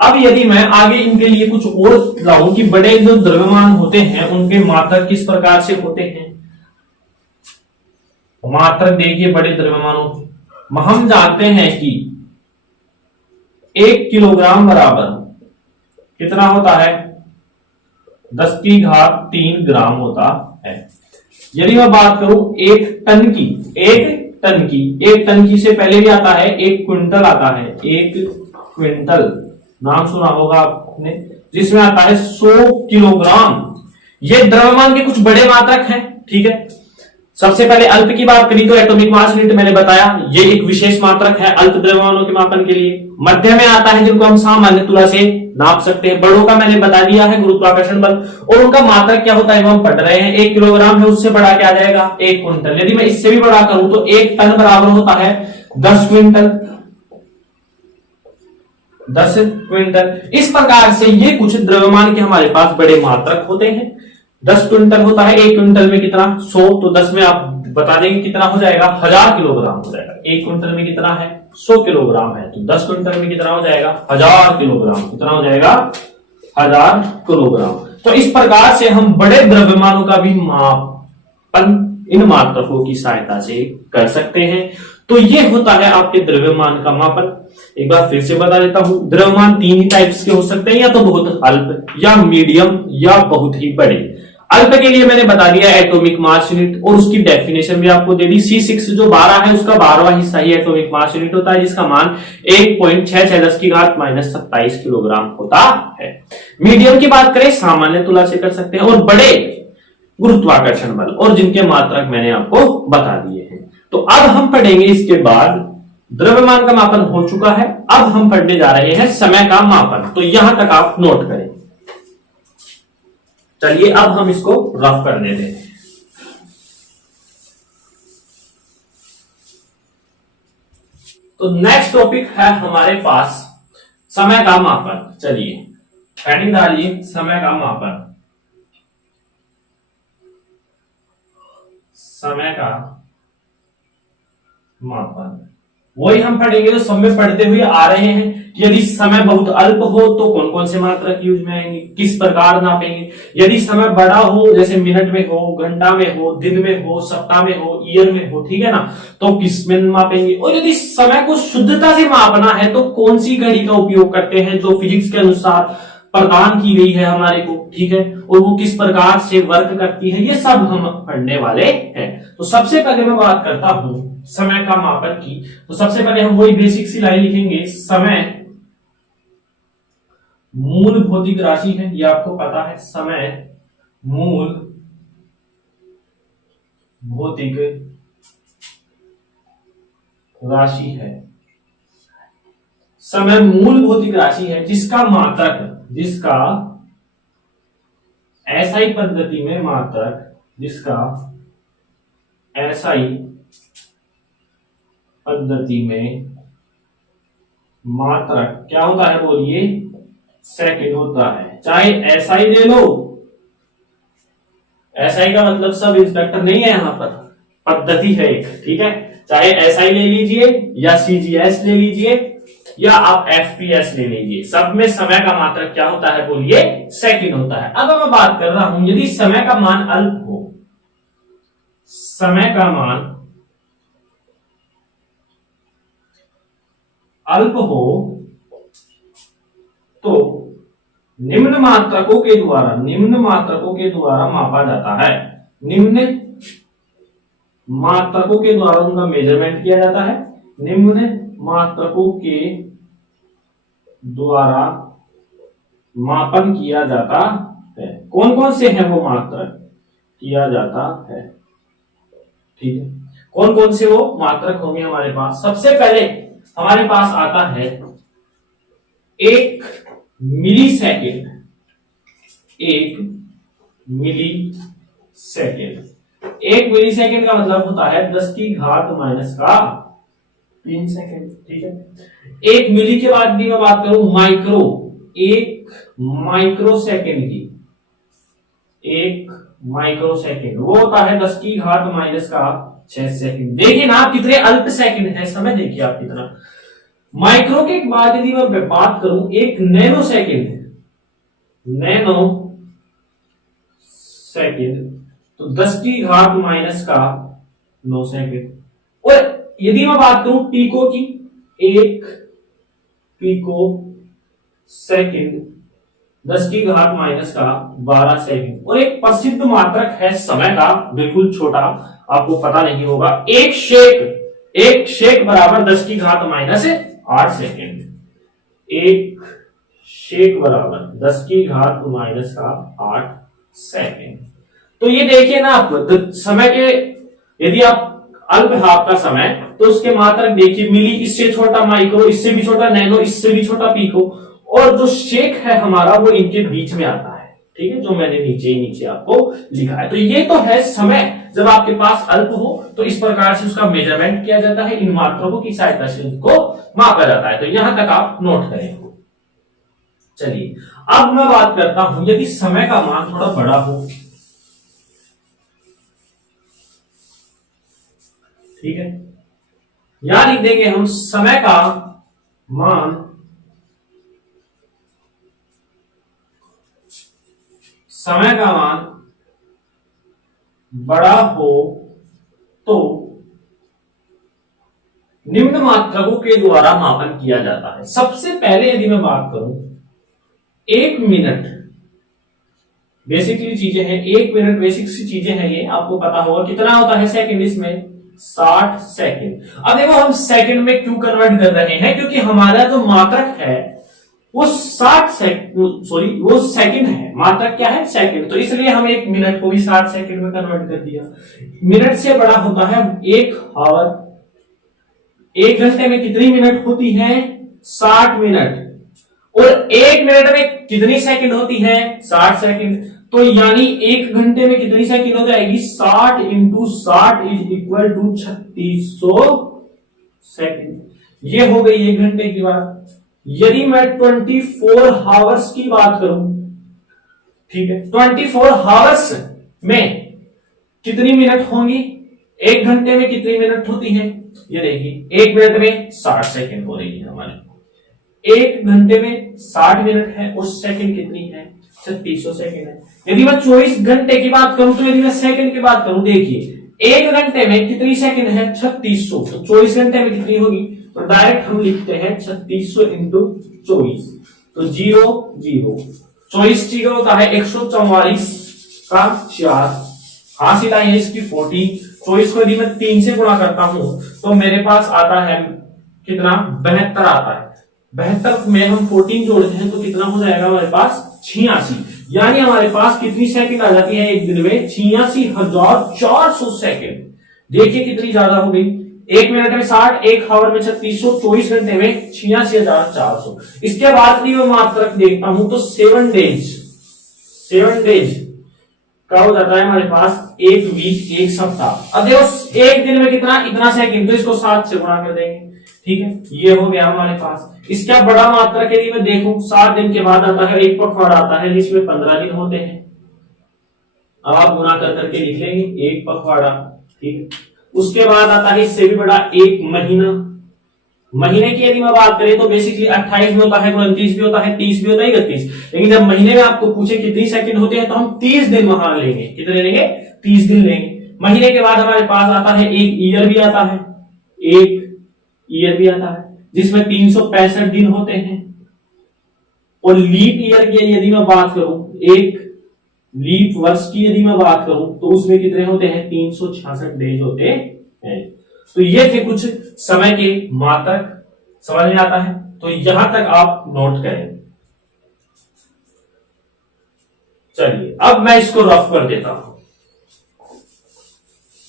अब यदि मैं आगे इनके लिए कुछ और लाऊं कि बड़े जो द्रव्यमान होते हैं उनके मात्रक किस प्रकार से होते हैं। मात्रक देखिए बड़े द्रव्यमानों, हम जानते हैं कि 1 किलोग्राम बराबर कितना होता है? 10 की घात 3 ग्राम होता है। यदि मैं बात करूं 1 टन की, 1 टन की से पहले भी आता है 1 क्विंटल आता है। 1 क्विंटल नाम सुना होगा आपने, जिसमें आता है 100 किलोग्राम। ये द्रव्यमान के कुछ बड़े मात्रक हैं, ठीक है। सबसे पहले अल्प की बात करी तो एटॉमिक मास यूनिट मैंने बताया, ये एक विशेष मात्रक है अल्प द्रव्यमानों के मापन के लिए। मध्य में आता है जिनको हम सामान्य तुला से नाप सकते हैं। बड़ों का मैंने बता दिया है गुरुत्वाकर्षण बल, और उनका मात्रक क्या होता है हम पढ़ रहे हैं। 1 किलोग्राम है, उससे बड़ा क्या आ जाएगा? 1 क्विंटल। यदि मैं इससे भी बड़ा करूं तो 1 टन बराबर होता है 10 क्विंटल। 10 क्विंटल। इस प्रकार से ये कुछ द्रव्यमान के हमारे पास बड़े मात्रक होते हैं। 10 क्विंटल होता है, 1 क्विंटल में कितना? 100, तो 10 में आप बता देंगे कितना हो जाएगा? 1000 किलोग्राम हो जाएगा। 1 क्विंटल में कितना है? 100 किलोग्राम है, तो 10 क्विंटल में कितना हो जाएगा? 1000 किलोग्राम। कितना हो जाएगा? 1000 किलोग्राम। तो इस प्रकार से हम बड़े द्रव्यमानों का भी मापन इन मात्रकों की सहायता से कर सकते हैं। तो ये होता है आपके द्रव्यमान का मापन। एक बार फिर से बता देता हूं, द्रव्यमान 3 ही टाइप्स के हो सकते हैं, या तो बहुत अल्प, या मीडियम, या बहुत ही बड़े। अल्प के लिए मैंने बता दिया एटॉमिक मास यूनिट, और उसकी डेफिनेशन भी आपको दे दी। C6 जो 12 है उसका 12वां हिस्सा ही एटॉमिक मास यूनिट होता है, जिसका मान 1.610 की घात -27 किलोग्राम होता है। मीडियम की बात करें सामान्य तुला से कर सकते हैं, और बड़े गुरुत्वाकर्षण बल, और जिनके मात्रक मैंने आपको बता दिए हैं। तो अब हम पढ़ेंगे इसके बाद, द्रव्यमान का मापन हो चुका है, अब हम पढ़ने जा रहे हैं समय का मापन। तो यहां तक आप नोट करें। चलिए अब हम इसको रफ कर देते हैं। तो नेक्स्ट टॉपिक है हमारे पास समय का मापन। चलिए हेडिंग डालिए समय का मापन। समय का मापन वही हम पढ़ेंगे जो सब में पढ़ते हुए आ रहे हैं कि यदि समय बहुत अल्प हो तो कौन कौन से मात्रक यूज में आएंगे, किस प्रकार नापेंगे। यदि समय बड़ा हो जैसे मिनट में हो, घंटा में हो, दिन में हो, सप्ताह में हो, ईयर में हो, ठीक है ना, तो किस में मापेंगे। और यदि समय को शुद्धता से मापना है तो कौन सी घड़ी का उपयोग करते हैं जो फिजिक्स के अनुसार प्रदान की गई है हमारे को, ठीक है, और वो किस प्रकार से वर्क करती है, ये सब हम पढ़ने वाले हैं। तो सबसे पहले मैं बात करता हूं समय का मापन की। तो सबसे पहले हम वही बेसिक सी लाइन लिखेंगे, समय मूल भौतिक राशि है, ये आपको पता है। समय मूल भौतिक राशि है। समय मूल भौतिक राशि है जिसका मात्रक, जिसका एसआई पद्धति में मात्रक, जिसका एसआई पद्धति में मात्रक क्या होता है बोलिए, सेकंड होता है। चाहे एसआई ले लो, एसआई का मतलब सब इंस्पेक्टर नहीं है, यहां पर पद्धति है एक, ठीक है। चाहे एसआई ले लीजिए या सीजीएस ले लीजिए या आप एफपीएस ले लीजिए, सब में समय का मात्रक क्या होता है बोलिए, सेकंड होता है। अब मैं बात कर रहा हूं यदि समय का मान अल्प हो, समय का मान अल्प हो तो निम्न मात्रकों के द्वारा, निम्न मात्रकों के द्वारा मापा जाता है। निम्न मात्रकों के द्वारा उनका मेजरमेंट किया जाता है। निम्न मात्रकों के द्वारा मापन किया जाता है। कौन कौन से हैं वो मात्रक किया जाता है, ठीक है। कौन कौन से वो मात्रक होंगे हमारे पास। सबसे पहले हमारे पास आता है 1 मिली सेकेंड। 1 मिली सेकेंड, 1 मिली सेकेंड का मतलब होता है 10 की घात माइनस का 3 सेकेंड, ठीक है। 1 मिली के बाद भी मैं बात करूं माइक्रो, 1 माइक्रो सेकेंड की, 1 माइक्रो सेकेंड वो होता है 10 की घात माइनस का 6 सेकेंड। देखिए ना आप कितने अल्प सेकेंड है समय, देखिए आप कितना। माइक्रो के बाद यदि मैं बात करूं 1 नैनो सेकेंड, नैनो सेकेंड तो 10 की घात माइनस का 9 सेकेंड। और यदि मैं बात करूं पीको की, 1 पीको सेकेंड 10 की घात माइनस का 12 सेकेंड। और एक प्रसिद्ध मात्रक है समय का, बिल्कुल छोटा, आपको पता नहीं होगा, एक शेक बराबर 10 की घात माइनस 8 सेकेंड। एक शेक बराबर 10 की घात माइनस का 8 सेकेंड। तो ये देखिए ना आप, तो समय के यदि आप अल्प है आपका समय तो उसके मात्रक देखिए, मिली इससे छोटा माइक्रो, इससे भी छोटा नैनो, इससे भी छोटा पीको, और जो शेक है हमारा वो इनके बीच में आता है, ठीक है, जो मैंने नीचे आपको लिखा है। तो ये तो है समय जब आपके पास अल्प हो तो इस प्रकार से उसका मेजरमेंट किया जाता है, इन मात्रकों की सहायता से उसको मापा जाता है। तो यहां तक आप नोट करें। चलिए अब मैं बात करता हूं यदि समय का मान थोड़ा बड़ा हो, ठीक है, यहां लिख देंगे हम समय का मान बड़ा हो तो निम्न मात्रकों के द्वारा मापन किया जाता है। सबसे पहले यदि मैं बात करूं 1 मिनट, बेसिकली चीजें हैं, 1 मिनट बेसिक सी चीजें हैं, ये आपको पता होगा कितना होता है सेकंड, इसमें 60 सेकंड। अब देखो हम सेकंड में क्यों कन्वर्ट कर रहे हैं, क्योंकि हमारा जो मात्रक है वो 60 सेकंड, सॉरी वो सेकंड है, मात्रक क्या है सेकंड, तो इसलिए हम 1 मिनट को भी 60 सेकंड में कन्वर्ट कर दिया। मिनट से बड़ा होता है 1 आवर। 1 घंटे में कितनी मिनट होती है 60 मिनट, और 1 मिनट में कितनी सेकंड होती है 60 सेकंड। तो यानी 1 घंटे में कितनी सेकंड हो जाएगी? 60 into 60 is equal to 3600 second. ये हो गई 1 घंटे की बात। यदि मैं 24 हावर्स की बात करूं, ठीक है, 24 हावर्स में कितनी मिनट होंगी? 1 घंटे में कितनी मिनट होती है? ये देखिए 1 मिनट में 60 सेकंड हो रही है हमारे। 1 घंटे में 60 मिनट है और सेकंड कितनी है? 3600 सेकंड है। यदि मैं 24 घंटे की बात करूं, तो यदि मैं सेकंड की बात करूं, देखिए 1 घंटे में कितनी सेकंड है? 3600। तो 24 घंटे में कितनी होगी? तो डायरेक्ट हम लिखते हैं 3600 इंटू 24। तो 0 0 24 0 होता है 144 का 4। हासिल आई है इसकी 40। 24 को यदि मैं 3 से गुणा करता हूं तो मेरे पास आता है कितना? 72 आता है। 72 में हम 14 जोड़ते हैं तो कितना हो जाएगा हमारे पास? 86। यानी हमारे पास कितनी सेकंड आ जाती है एक दिन में? 86,400 सेकंड। देखिए कितनी ज्यादा हो गई। 1 मिनट में 60, 1 आवर में 3600, 24 घंटे में 86,400। इसके बाद की मैं मात्रक देखता हूं तो 7 डेज का हो जाता है हमारे पास 1 वीक, 1 सप्ताह। अब देखो 1 दिन में कितना? इतना सेकंड, तो इसको 7 से गुणा कर देंगे। ठीक है, ये हो गया हमारे पास। इसका बड़ा मात्रक यदि मैं देखूं, 7 दिन के बाद आता है 1 पखवाड़ा आता है जिसमें 15 दिन होते हैं। अब आप गुणा कर करके लिख लेंगे 1 पखवाड़ा। ठीक है, उसके बाद आता है इससे भी बड़ा 1 महीना। महीने की यदि मैं बात करें तो बेसिकली 28 भी होता है, 29 भी होता है, 30 भी होता है, 31। लेकिन जब महीने में आपको पूछे कितनी सेकंड होते हैं तो हम 30 दिन वहां लेंगे। कितने लेंगे? 30 दिन लेंगे। महीने के बाद हमारे पास आता है 1 ईयर भी आता है, 1 ईयर भी आता है जिसमें 365 दिन होते हैं। और लीप ईयर की यदि मैं बात करूं, एक लीप वर्ष की यदि मैं बात करूं तो उसमें कितने होते हैं? 366 डेज होते हैं। तो ये थे कुछ समय के मात्रक। समझ में आता है? तो यहां तक आप नोट करें। चलिए अब मैं इसको रफ कर देता हूं।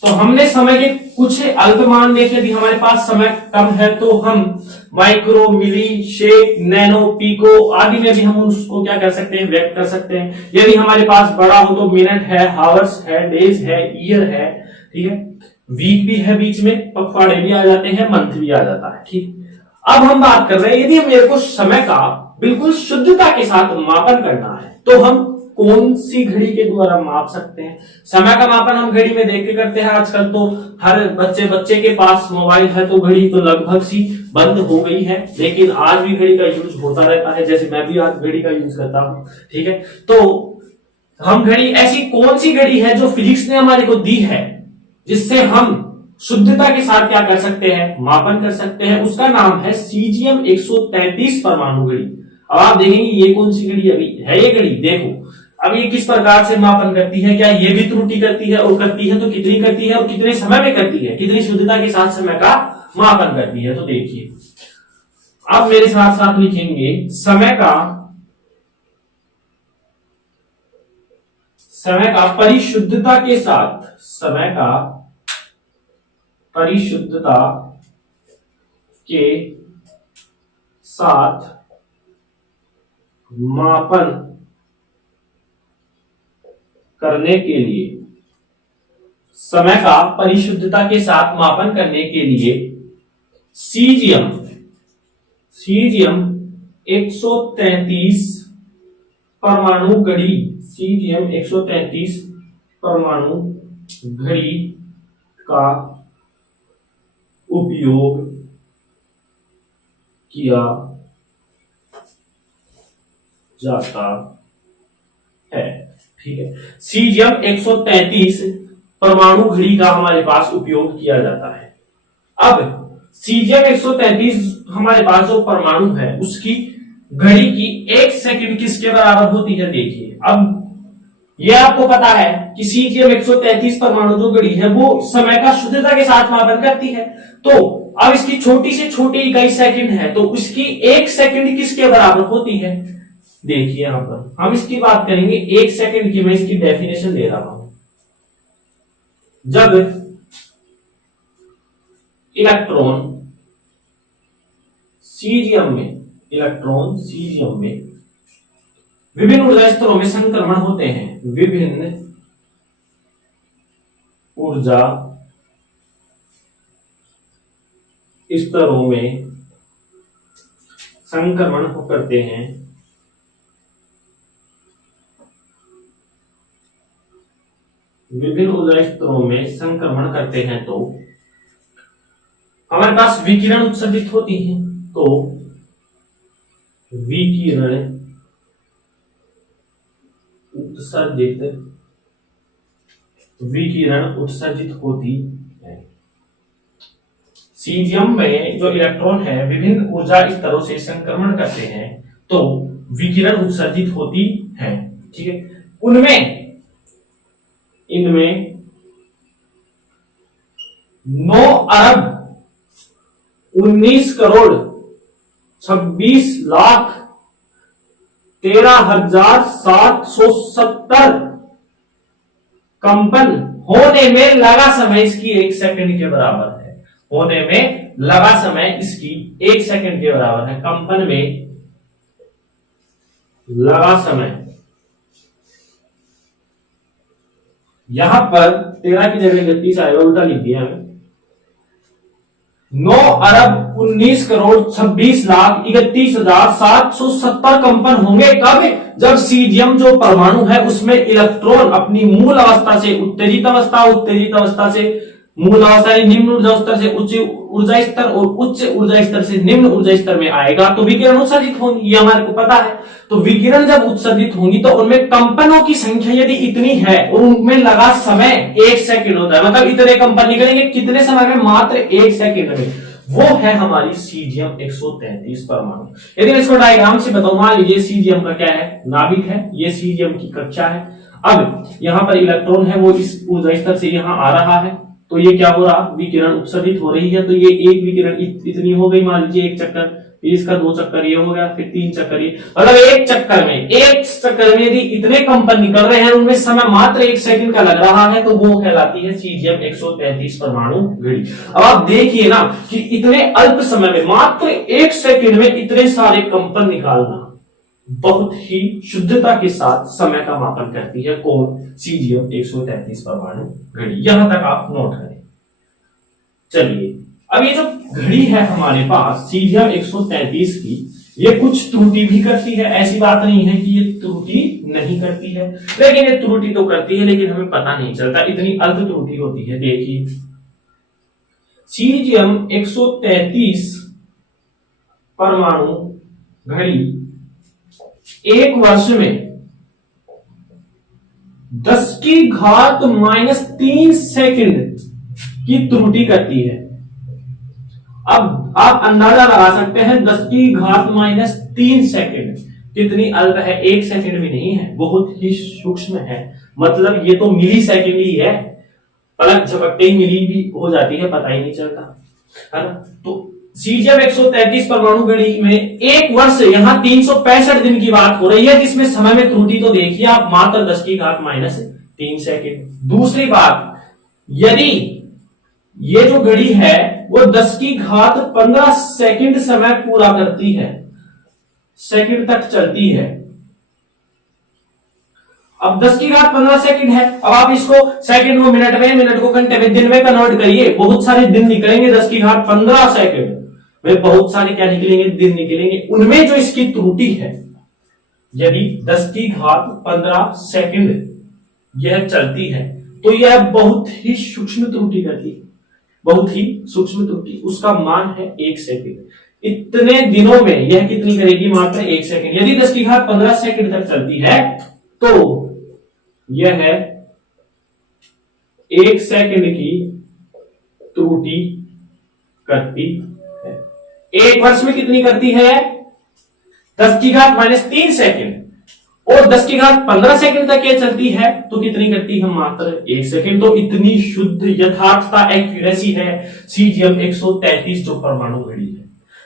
तो हमने समय के कुछ अल्पमान देखे। यदि हमारे पास समय कम है तो हम माइक्रो, मिली, शेक, नैनो, पीको आदि में भी हम उसको क्या कर सकते हैं? व्यक्त कर सकते हैं। यदि हमारे पास बड़ा हो तो मिनट है, हावर्स है, डेज है, ईयर है। ठीक है, वीक भी है, बीच में पखवाड़े भी आ जाते हैं, मंथ भी आ जाता है। ठीक, अब हम बात कर रहे हैं यदि मेरे को समय का बिल्कुल शुद्धता के साथ मापन करना है तो हम कौन सी घड़ी के द्वारा माप सकते हैं? समय का मापन हम घड़ी में देख के करते हैं। आजकल तो हर बच्चे के पास मोबाइल है तो घड़ी तो लगभग सी बंद हो गई है, लेकिन आज भी घड़ी का यूज होता रहता है। जैसे मैं भी आज घड़ी का यूज करता हूं। ठीक है, तो हम घड़ी, ऐसी कौन सी घड़ी है जो फिजिक्स ने हमारे को दी है जिससे हम शुद्धता के साथ क्या कर सकते हैं? मापन कर सकते हैं। उसका नाम है सीजियम 133 परमाणु घड़ी। अब आप देखेंगे ये कौन सी घड़ी अभी है? ये घड़ी देखो अब ये किस प्रकार से मापन करती है। क्या ये भी त्रुटि करती है? और करती है तो कितनी करती है और कितने समय में करती है? कितनी शुद्धता के साथ समय का मापन करती है? तो देखिए आप मेरे साथ साथ लिखेंगे समय का परिशुद्धता के साथ, समय का परिशुद्धता के साथ मापन करने के लिए, समय का परिशुद्धता के साथ मापन करने के लिए सीजियम 133 परमाणु घड़ी, सीजियम 133 परमाणु घड़ी का उपयोग किया जाता है। ठीक है, सीजियम 133 परमाणु घड़ी का हमारे पास उपयोग किया जाता है। अब सीजियम 133 हमारे पास जो परमाणु है उसकी घड़ी की 1 सेकंड किसके बराबर होती है? देखिए अब ये आपको पता है कि सीजियम 133 परमाणु जो घड़ी है वो समय का शुद्धता के साथ मापन करती है। तो अब इसकी छोटी से छोटी इकाई सेकंड है तो उसकी 1 सेकंड किसके बराबर होती है? देखिए यहां पर हम इसकी बात करेंगे 1 सेकंड की। मैं इसकी डेफिनेशन दे रहा हूं। जब इलेक्ट्रॉन सीजियम में विभिन्न ऊर्जा स्तरों में संक्रमण होते हैं। विभिन्न ऊर्जा स्तरों में संक्रमण करते हैं। विभिन्न ऊर्जा स्तरों में संक्रमण करते हैं तो हमारे पास विकिरण उत्सर्जित होती है। तो विकिरण उत्सर्जित होती है। सीजियम में जो इलेक्ट्रॉन है विभिन्न ऊर्जा स्तरों से संक्रमण करते हैं तो विकिरण उत्सर्जित होती है। ठीक है, इनमें 9 अरब 19 करोड़ 26 लाख 13,770 कंपन होने में लगा समय इसकी 1 सेकंड के बराबर है। होने में लगा समय इसकी 1 सेकंड के बराबर है। कंपन में लगा समय, यहां पर 13 की जगह 31 आएगा, उल्टा लिख दिया हमें। 9 अरब 19 करोड़ 26 लाख 31,770 कंपन होंगे। कब? जब सीजियम जो परमाणु है उसमें इलेक्ट्रॉन अपनी मूल अवस्था से उत्तेजित अवस्था से मूल अवस्था, निम्न ऊर्जा स्तर से उच्च ऊर्जा स्तर और उच्च ऊर्जा स्तर से निम्न ऊर्जा स्तर में आएगा तो विकिरण उत्सर्जित होंगी, ये हमारे को पता है। तो विकिरण जब उत्सर्जित होंगी तो उनमें कंपनों की संख्या यदि इतनी है और उनमें लगा समय 1 सेकंड होता है, मतलब इतने कंपन निकलेंगे कितने समय में? मात्र 1 सेकंड में। वो है हमारी सीजियम 133 परमाणु। यदि मैं इसको डायग्राम से बताऊं, मान लीजिए सीजियम का क्या है? नाभिक है, ये सीजियम की कक्षा है। अब यहां पर इलेक्ट्रॉन है वो इस ऊर्जा स्तर से यहां आ रहा है तो ये क्या हो रहा? विकिरण उत्सर्जित हो रही है। तो ये एक विकिरण इतनी हो गई, मान लीजिए 1 चक्कर, इसका 2 चक्कर ये हो गया, फिर 3 चक्कर ये, मतलब एक चक्कर में यदि इतने कंपन निकल रहे हैं उनमें समय मात्र 1 सेकंड का लग रहा है तो वो कहलाती है सीजियम 133 परमाणु घड़ी। अब आप देखिए ना कि इतने अल्प समय में मात्र 1 सेकंड में इतने सारे कंपन निकालना बहुत ही शुद्धता के साथ समय का मापन करती है। कौन? सीजियम 133 परमाणु घड़ी। यहां तक आप नोट करें। चलिए, अब ये जो घड़ी है हमारे पास सीजियम 133 की, ये कुछ त्रुटि भी करती है। ऐसी बात नहीं है कि ये त्रुटि नहीं करती है, लेकिन ये त्रुटि तो करती है लेकिन हमें पता नहीं चलता, इतनी अल्प त्रुटि होती है। देखिए, सीजियम 133 परमाणु घड़ी 1 वर्ष में 10 की घात -3 सेकंड की त्रुटि करती है। अब आप अंदाजा लगा सकते हैं 10 की घात -3 सेकंड कितनी अल्प है। 1 सेकंड भी नहीं है, बहुत ही सूक्ष्म है। मतलब ये तो मिली सेकंड ही है, पलक झपकते ही मिली भी हो जाती है, पता ही नहीं चलता, है ना। तो सीजियम 133 परमाणु घड़ी में 1 वर्ष, यहां 365 दिन की बात हो रही है, जिसमें समय में त्रुटि तो देखिए आप मात्र 10 की घात -3 सेकंड। दूसरी बात, यदि ये जो घड़ी है वो 10 की घात 15 सेकंड समय पूरा करती है, सेकंड तक चलती है। अब 10 की घात 15 सेकंड है, अब आप इसको सेकंड को मिनट में, मिनट को घंटे में, दिन में कन्वर्ट करिए। बहुत सारे दिन निकलेंगे 10 की घात 15 सेकंड में, बहुत सारे क्या निकलेंगे? दिन निकलेंगे। उनमें जो इसकी त्रुटि है, यदि 10 की घात 15 सेकंड यह चलती है तो यह बहुत ही सूक्ष्म त्रुटि करती है, बहुत ही सूक्ष्म त्रुटि। उसका मान है 1 सेकंड। इतने दिनों में यह कितनी करेगी? मात्र 1 सेकंड। यदि 10 की घात 15 सेकंड तक चलती है तो यह है 1 सेकंड की त्रुटि करती है। 1 वर्ष में कितनी करती है? 10 की घात -3 सेकंड। और 10 की घात 15 सेकंड तक ये चलती है तो कितनी करती है? मात्र 1 सेकंड। तो इतनी शुद्ध यथार्थता, एक्यूरेसी है सीजियम 133 जो परमाणु घड़ी है।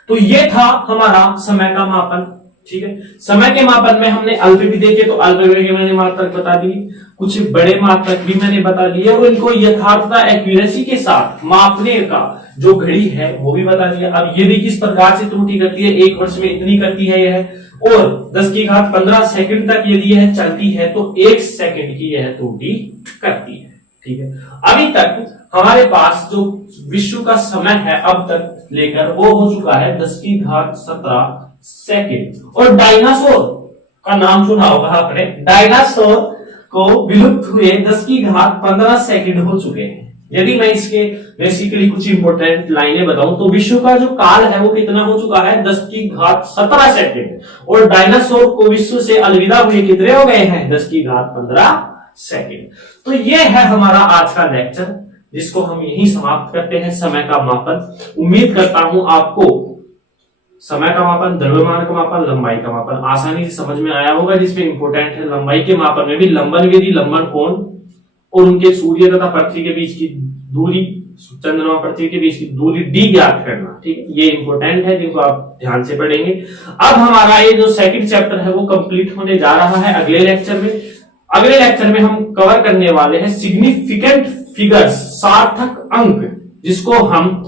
तो ये था हमारा समय का मापन। ठीक है, समय के मापन में हमने अल्प भी देखे तो अल्प के मैंने मात्रक बता दी, कुछ बड़े मात्रक भी मैंने बता दिए, और इनको यथार्थता, एक्यूरेसी के साथ मापने का जो घड़ी है वो भी बता दिया। अब ये भी किस प्रकार से त्रुटि करती है, 1 वर्ष में इतनी करती है यह, और 10 की घात 15 सेकंड तक यदि यह चलती है तो 1 सेकंड की यह त्रुटि करती है। ठीक है, अभी तक हमारे पास जो विश्व का समय है अब तक लेकर वो हो चुका है 10 की घात 17 सेकंड। और डायनासोर का नाम सुना होगा आपने, डायनासोर को विलुप्त हुए 10 की घात 15 सेकंड हो चुके हैं। यदि मैं इसके बेसिकली कुछ इंपोर्टेंट लाइनें बताऊं तो विश्व का जो काल है वो कितना हो चुका है 10 की घात 17 सेकंड, और डायनासोर को विश्व से अलविदा हुए कितने हो गए हैं 10 की घात 15 सेकंड। तो ये है हमारा आज का लेक्चर, जिसको हम यहीं समाप्त करते हैं। समय का मापन, उम्मीद करता हूं आपको समय का मापन, द्रव्यमान का मापन, लंबाई का मापन आसानी से समझ में आया होगा। जिसमें इंपोर्टेंट है लंबाई के मापन में भी लंबन विधि, लंबन कोण और उनके सूर्य तथा पृथ्वी के बीच की दूरी, चंद्रमा पृथ्वी के बीच की दूरी डी ज्ञात करना। ठीक, ये इंपोर्टेंट है जिनको आप ध्यान से पढ़ेंगे। अब हमारा ये जो सेकंड चैप्टर है वो कंप्लीट होने जा रहा है अगले लेक्चर में। अगले लेक्चर में हम कवर करने वाले हैं सिग्निफिकेंट फिगर्स, सार्थक अंक, जिसको हम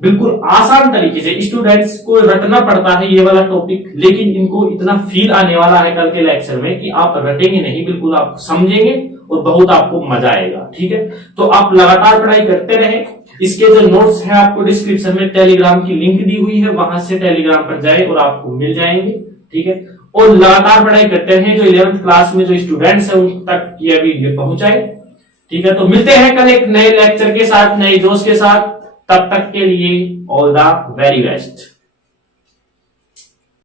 बिल्कुल आसान तरीके से, स्टूडेंट्स को रटना पड़ता है ये वाला टॉपिक, लेकिन इनको इतना फील आने वाला है कल के लेक्चर में कि आप रटेंगे नहीं, बिल्कुल आप समझेंगे और बहुत आपको मजा आएगा। ठीक है, तो आप लगातार पढ़ाई करते रहे। इसके जो नोट्स हैं आपको डिस्क्रिप्शन में टेलीग्राम की लिंक दी हुई है, वहां से टेलीग्राम पर जाए और आपको मिल जाएंगे। ठीक है, और लगातार पढ़ाई करते रहे। जो 11th क्लास में जो स्टूडेंट्स है उन तक यह वीडियो पहुंचाए। ठीक है, तो मिलते हैं कल एक नए लेक्चर के साथ, नए जोश के साथ। तब तक के लिए ऑल द वेरी बेस्ट।